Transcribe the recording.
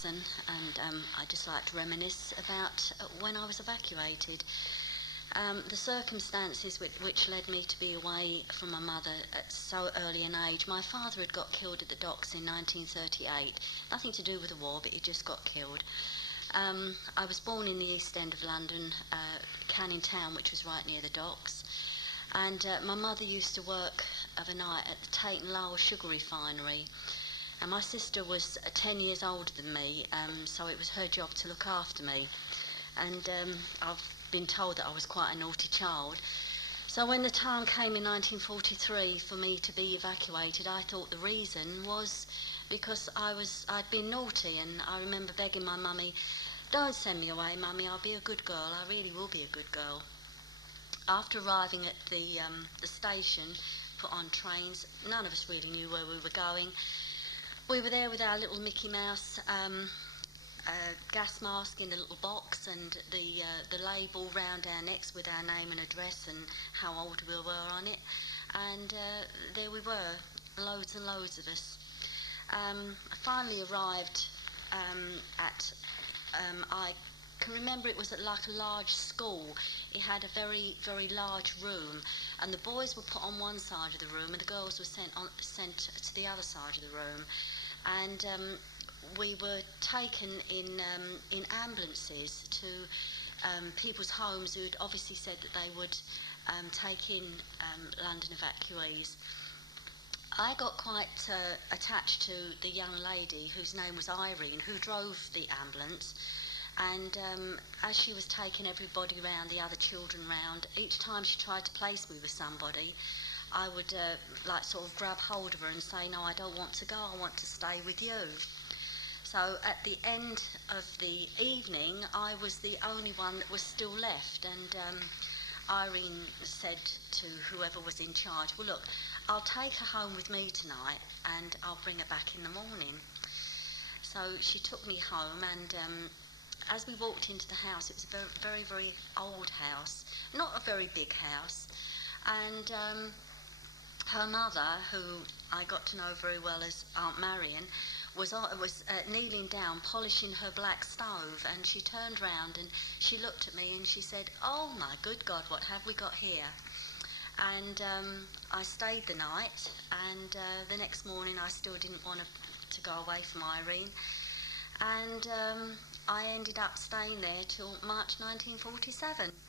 Jackson, and I just like to reminisce about when I was evacuated. The circumstances which led me to be away from my mother at so early an age. My father had got killed at the docks in 1938. Nothing to do with the war, but he just got killed. I was born in the East End of London, Canning Town, which was right near the docks. And my mother used to work of a night at the Tate and Lyle sugar refinery. And my sister was 10 years older than me, so it was her job to look after me. And I've been told that I was quite a naughty child. So when the time came in 1943 for me to be evacuated, I thought the reason was because I'd been naughty, and I remember begging my mummy, "Don't send me away, mummy, I'll be a good girl, I really will be a good girl." After arriving at the station, put on trains, none of us really knew where we were going. We were there with our little Mickey Mouse gas mask in a little box, and the label round our necks with our name and address and how old we were on it. And there we were, loads and loads of us. I finally arrived I can remember it was at like a large school. It had a very, very large room, and the boys were put on one side of the room and the girls were sent to the other side of the room. And we were taken in ambulances to people's homes who had obviously said that they would take in London evacuees. I got quite attached to the young lady whose name was Irene, who drove the ambulance. And as she was taking everybody round, the other children round, each time she tried to place me with somebody, I would sort of grab hold of her and say, "No, I don't want to go, I want to stay with you." So at the end of the evening, I was the only one that was still left, and Irene said to whoever was in charge, "Well, look, I'll take her home with me tonight and I'll bring her back in the morning." So she took me home, and as we walked into the house, it was a very, very, very old house, not a very big house, and her mother, who I got to know very well as Aunt Marion, was kneeling down polishing her black stove, and she turned round and she looked at me and she said, "Oh my good God, what have we got here?" And I stayed the night, and the next morning I still didn't want to go away from Irene, and I ended up staying there till March 1947.